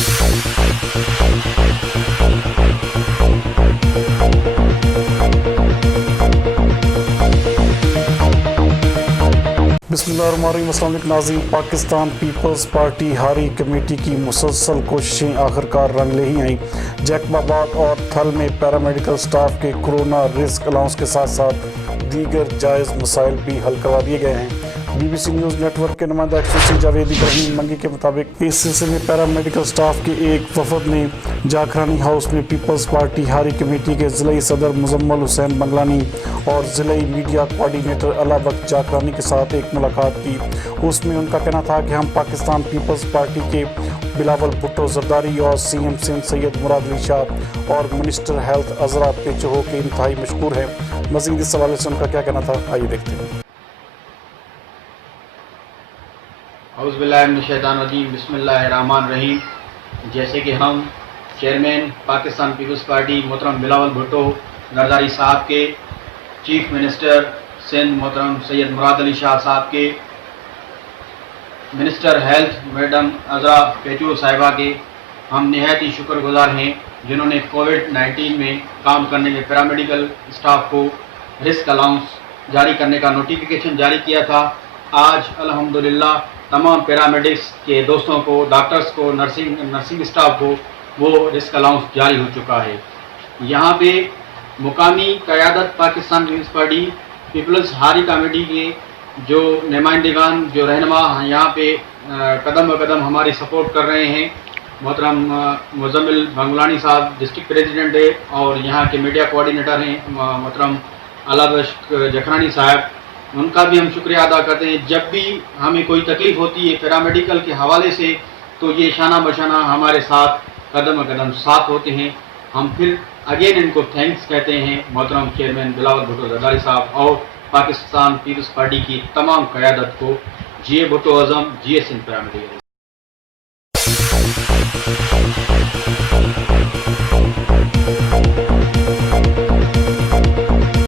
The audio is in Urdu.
بسم اللہ الرحمن الرحیم۔ السلام علیکم ناظرین، پاکستان پیپلز پارٹی ہاری کمیٹی کی مسلسل کوششیں آخرکار رنگ لے ہی آئیں۔ جیکب آباد اور تھل میں پیرامیڈیکل سٹاف کے کورونا رسک الاؤنس کے ساتھ ساتھ دیگر جائز مسائل بھی حل کروا دیے گئے ہیں۔ B B C news network کے نمائندہ ایکسوسی جاوید ابراہیم منگی کے مطابق اس سلسلے میں پیرامیڈیکل سٹاف کے ایک وفد نے جاکرانی ہاؤس میں پیپلز پارٹی ہاری کمیٹی کے ضلعی صدر مزمل حسین بنگلانی اور ضلعی میڈیا کوارڈینیٹر علا بخش جاکرانی کے ساتھ ایک ملاقات کی۔ اس میں ان کا کہنا تھا کہ ہم پاکستان پیپلز پارٹی کے بلاول بھٹو زرداری اور سی ایم سندھ سید مراد علی شاہ اور منسٹر ہیلتھ عذرا پیچو کے انتہائی مشکور ہیں۔ مزید اس حوالے سے ان کا کیا کہنا تھا، آئیے دیکھتے ہیں۔ اعوذ باللہ من الشیطان الرجیم، بسم اللہ الرحمن الرحیم۔ جیسے کہ ہم چیئرمین پاکستان پیپلز پارٹی محترم بلاول بھٹو زرداری صاحب کے، چیف منسٹر سندھ محترم سید مراد علی شاہ صاحب کے، منسٹر ہیلتھ میڈم عذرا پیچو صاحبہ کے ہم نہایت ہی شکر گزار ہیں، جنہوں نے کووڈ-19 میں کام کرنے میں پیرامیڈیکل اسٹاف کو رسک الاؤنس جاری کرنے کا نوٹیفیکیشن جاری کیا تھا۔ آج الحمدللہ تمام پیرامیڈکس کے دوستوں کو، ڈاکٹرز کو، نرسنگ اسٹاف کو وہ رسک الاؤنس جاری ہو چکا ہے۔ یہاں پہ مقامی قیادت پاکستان پیپلز پارٹی پیپلز ہاری کمیٹی کے جو نمائندگان، جو رہنما یہاں پہ قدم بقدم ہماری سپورٹ کر رہے ہیں، محترم مزمل بنگلانی صاحب ڈسٹرکٹ پریزیڈنٹ ہے اور یہاں کے میڈیا کوارڈینیٹر ہیں محترم علا بخش جکرانی صاحب، ان کا بھی ہم شکریہ ادا کرتے ہیں۔ جب بھی ہمیں کوئی تکلیف ہوتی ہے پیرامیڈیکل کے حوالے سے تو یہ شانہ بشانہ ہمارے ساتھ قدم قدم ساتھ ہوتے ہیں۔ ہم پھر اگین ان کو تھینکس کہتے ہیں، محترم چیئرمین بلاول بھٹو زرداری صاحب اور پاکستان پیپلز پارٹی کی تمام قیادت کو۔ جی اے بھٹو اعظم، جی اے سندھ پیرامیڈیکل۔